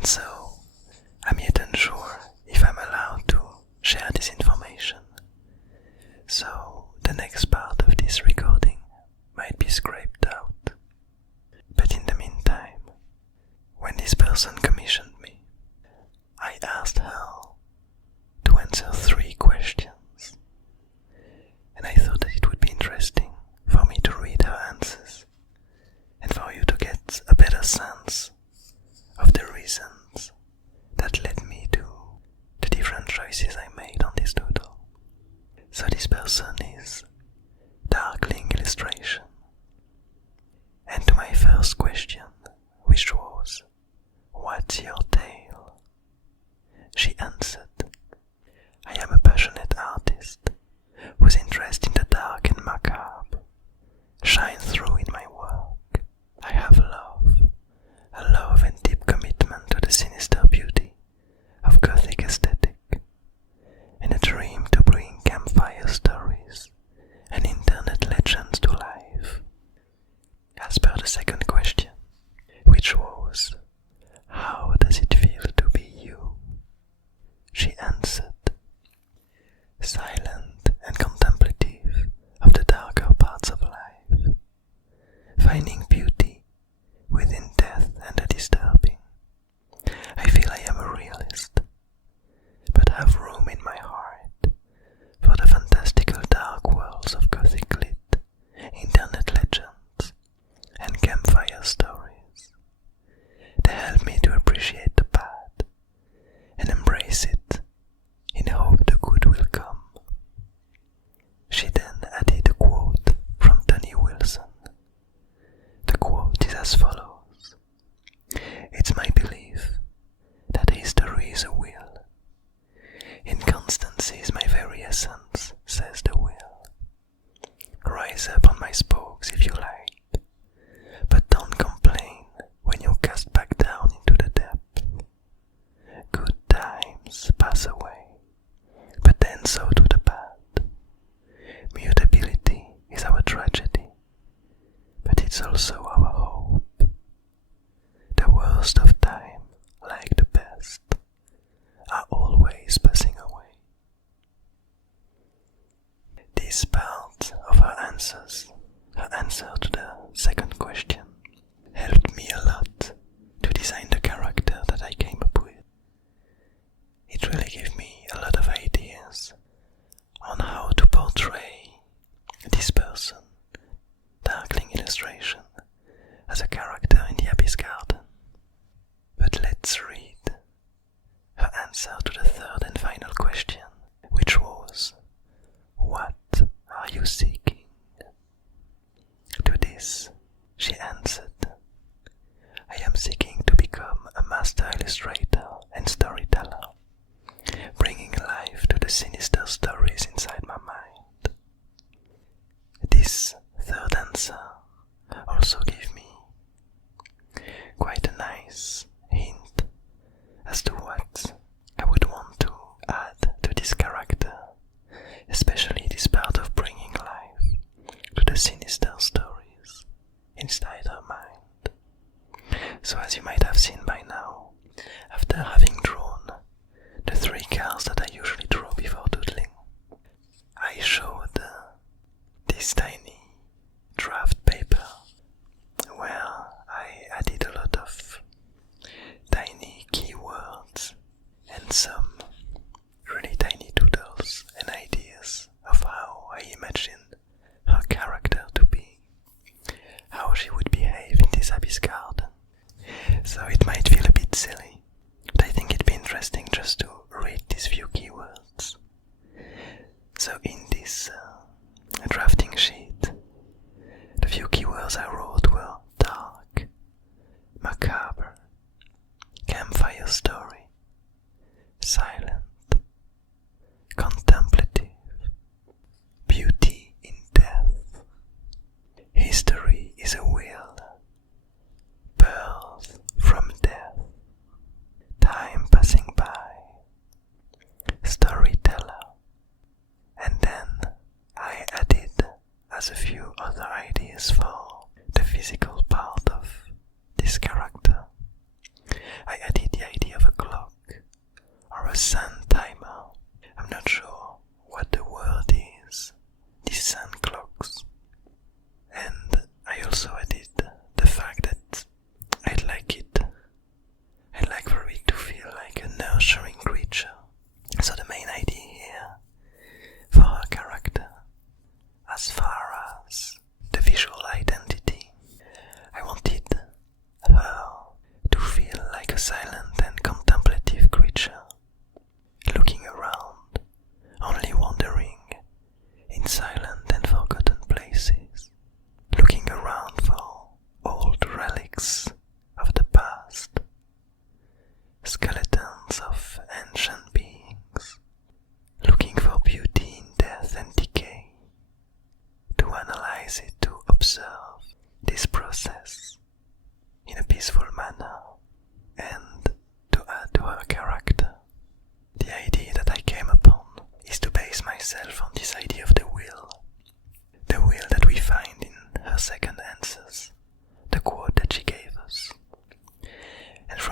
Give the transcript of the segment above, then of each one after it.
And so, I'm yet unsure if I'm allowed to share this information. So, the next part of this recording might be scraped out. But in the meantime, when this person commissioned me, I asked her to answer 3 questions. And I thought that it would be interesting for me to read her answers and for you to get a better sense of the reasons that led me to the different choices I made on this doodle. So this person is DarklingIllustration. And to my first question, which was, "What's your tale?" she answered, "I am a passionate artist whose interest in the dark and macabre shines through in my work. I have a love and deep commitment to the sinister beauty of Gothic aesthetic, and a dream to bring campfire stories and internet legends to life." As per the second question, which was, "How does it feel to be you?" she answered, "Silent and contemplative of the darker parts of life, finding beauty within death and the disturbing. I feel I am a realist, but have room in my heart for the fantastical dark worlds of Gothic lit, internet legends, and campfire stories. They help me to appreciate the bad and embrace it in hope the good will come." She then added a quote from Tony Wilson. The quote is as follows: "It's my belief that history is a wheel. Inconstancy is my very essence, says the wheel. Rise up on my spokes if you like, but don't complain when you're cast back down into the depth. Good times pass away, but then so do the bad. Mutability is our tragedy, but it's also our hope. The worst of time, like the best, are always passing away." This part of her answer to the second question, helped me a lot to design the character that I came up with. It really gave me a lot of ideas on how to portray this person, DarklingIllustration, as a character in the Abyss Garden. But let's read her answer to the third and final question, which was, "What are you seeking?" To this, she answered, "I am seeking to become a master illustrator and storyteller, bringing life to the sinister stories inside my mind." This third answer also gave me quite a nice hint as to what I would want to add to this character, especially this part of bringing life to the sinister stories inside her mind. So as you might have seen by now, after having drawn the 3 cards that I usually draw before doodling, I showed this tiny draft paper where I added a lot of tiny keywords and some really tiny doodles and ideas of how I imagined her character to be, how she would behave in this Abyss Garden. So it might feel a bit silly, but I think it'd be interesting just to read these few keywords. So in this drafting sheet, the few keywords I wrote were dark, macabre, campfire story, silent, contemplative, beauty in death, history is a wheel, birth from death, time passing by, storyteller, and then I added as a few other ideas for the physical part of this character. I added the idea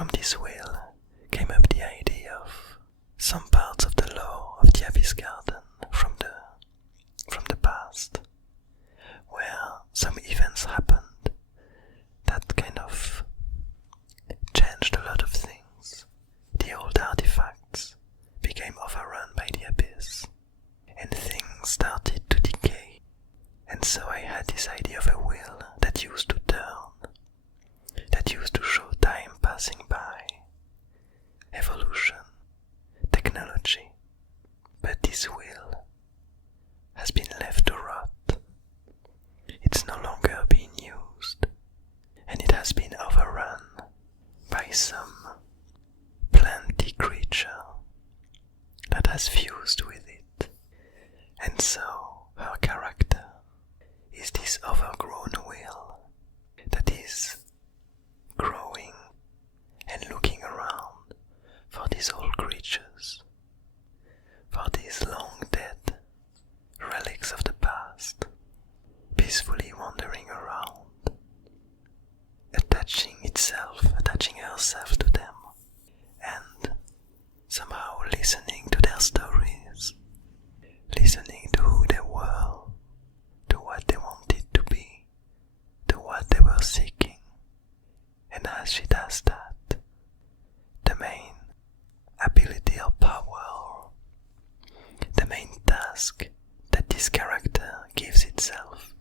from this wheel came up the idea of some parts of the lore of the Abyss Garden from the past, where some events happened that kind of changed a lot of things. The old artifacts became overrun by the abyss, and things started to decay. And so I had this idea of a wheel that used to turn, that used to show time passing by, evolution, technology. But this wheel has been left to rot. It's no longer being used, and it has been overrun by some planty creature that has fused with it. And so her character is this overgrown wheel that is growing and looking around for these old creatures, for these long dead relics of the past, peacefully wandering around, attaching herself to them, and somehow listening to their stories, listening to who they were, to what they wanted to be, to what they were seeking. And as she does that, the main ability or power, the main task that this character gives itself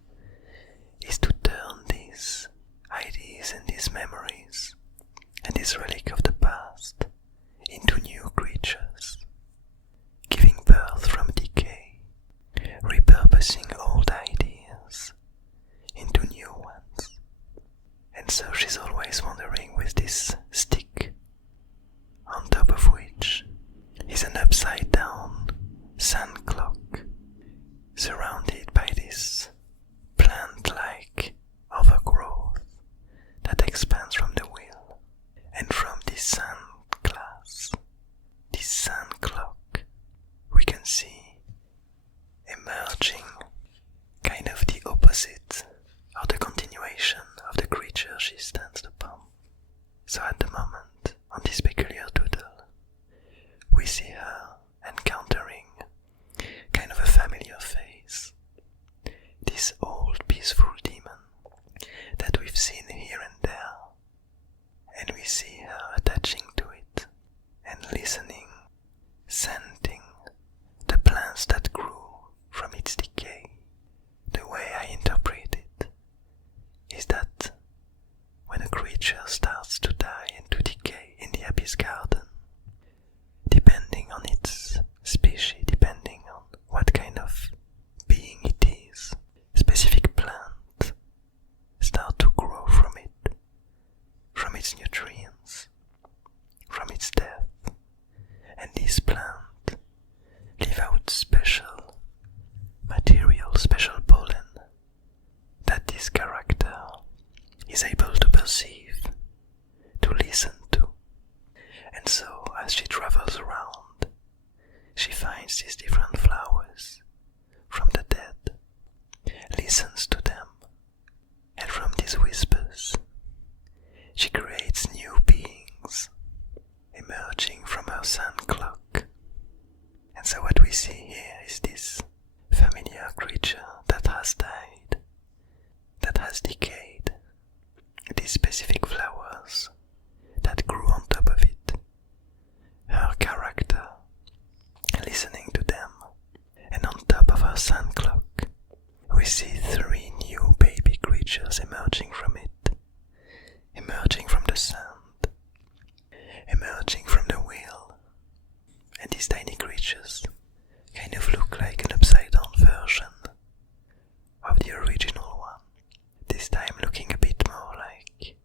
is to turn these ideas and these memories and this relic of the past into new creatures, giving birth from decay, repurposing old ideas into new ones. And so she's always wandering with this stick, on top of which is an upside down sand clock, surrounded by this plant-like overgrowth that expands from the wheel. And from this sand glass, this sand clock, we can see emerging kind of the opposite or the continuation of the creature she stands upon. So at the moment, on this peculiar doodle, we see her encountering kind of a familiar face, this old peaceful demon that we've seen here and there, and we see her attaching to it and listening, scenting the plants that grew from its decay. The way I interpret it is that when a creature starts to die and to decay in the Abyss Garden, depending on its species, depending on what kind of being it is, specific plants start to grow from it, from its nutrients, from its death. And these plants leave out special material, special pollen that this character is able to perceive, to listen to. And so as she travels around, she finds these different flowers from the dead, listens to them, and from these whispers she creates new beings emerging from her sand clock. And so what we see here is this familiar creature that has died, that has decayed, these specific flowers that grew on top of it, her character listening to them, and on top of her sand clock we see 3 new baby creatures emerging from it, emerging from the sand, emerging from the wheel. And these tiny creatures kind of look like an upside down version of the original one, this time looking a bit more like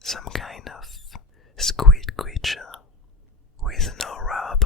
some kind of squid creature with an aura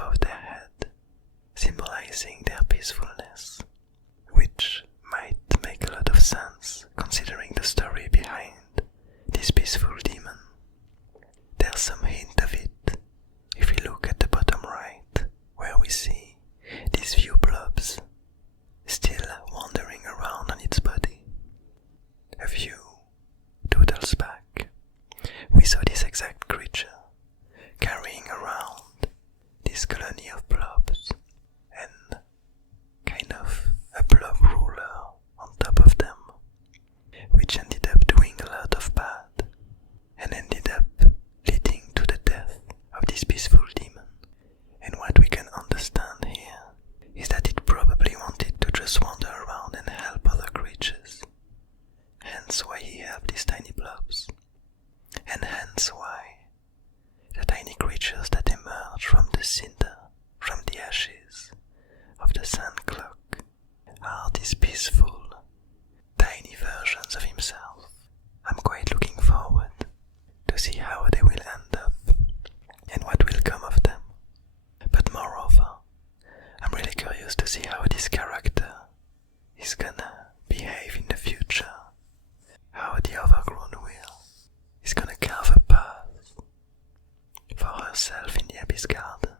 Abyss Garden.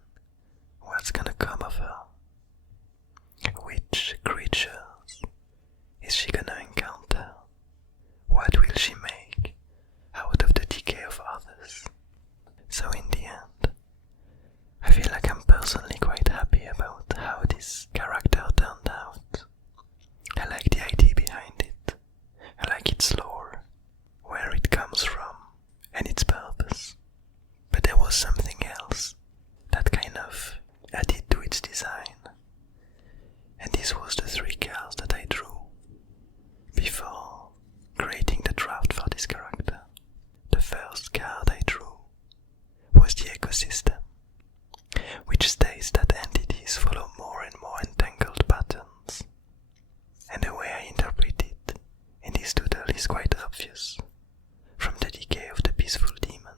What's gonna come of her? Which creatures is she gonna encounter? What will she make out of the decay of others? So in the end, I feel like I'm personally quite happy about how this character turned out. I like the idea behind it. I like its lore, where it comes from, and its purpose. But there was something else that kind of added to its design. And this was the 3 cards that I drew before creating the draft for this character. The first card I drew was the ecosystem, which states that entities follow more and more entangled patterns. And the way I interpret it in this doodle is quite obvious. From the decay of the peaceful demon,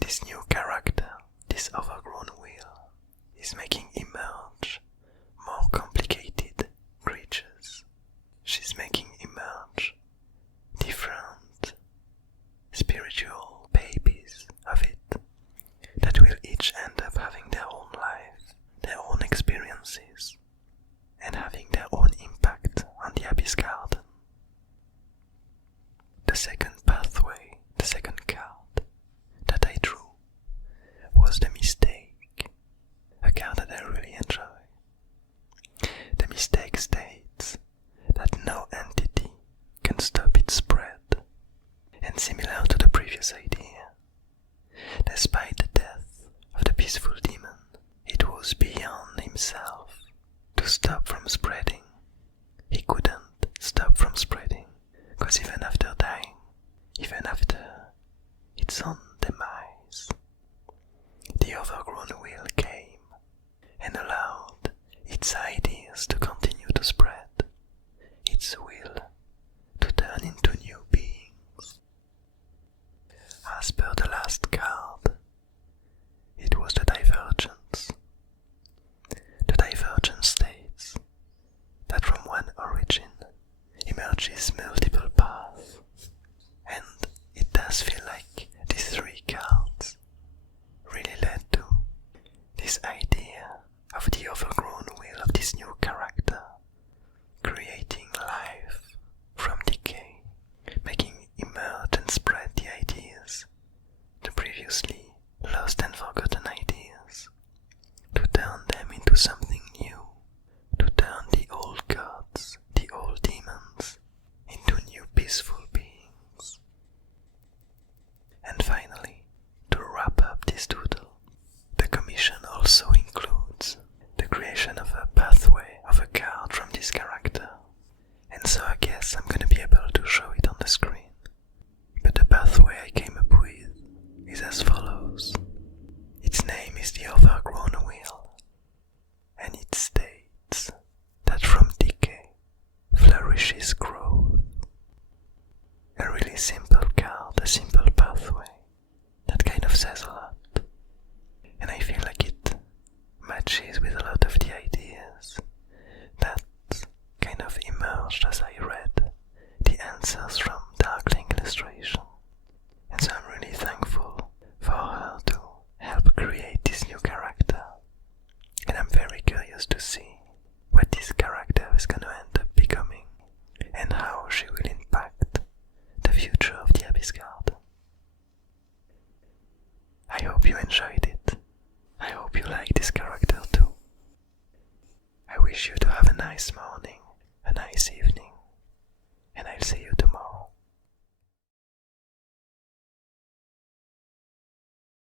this new character, this overgrown wheel, is making emerge more complicated creatures. She's making emerge different spiritual babies of it that will each end up having their own life, their own experiences, and having their own impact on the Abyss Garden. The second pathway, the second card that I drew was the mistake, a card that I really enjoy. The mistake states that no entity can stop its spread, and similar to the previous idea, despite the death of the peaceful demon, it was beyond himself to stop from spreading. He couldn't stop from spreading, because even after dying, even after its own demise, the overgrown wheel came and allowed its ideas to continue to spread, its will to turn into new beings. As per the last card, it was the divergence. The divergence states that from one origin emerges multiple paths, and it does feel like these 3 cards really led to this idea of the overgrown will of this new character, creating life from decay, making emerge and spread the ideas, the previously lost and forgotten ideas, to turn them into something new, to turn the old gods, the old demons, into new peaceful beings. And finally, to wrap up this doodle, the commission also includes the creation of a pathway of a card from this character, and so I guess I'm gonna be able to show it on the screen. But the pathway I came up with is as follows. Its name is the Overgrown Wheel, and it states that from decay flourishes growth. A really simple card, a simple pathway, that kind of says a lot. And I feel like it matches with a lot of the ideas that kind of emerged as I read the answers from DarklingIllustration. And so I'm really thankful for her to help create this new character. And I'm very curious to see what this character is gonna end up becoming and how she will impact the future of the Abyss Garden. I hope you enjoyed it. I hope you like this character too. I wish you to have a nice morning, a nice evening,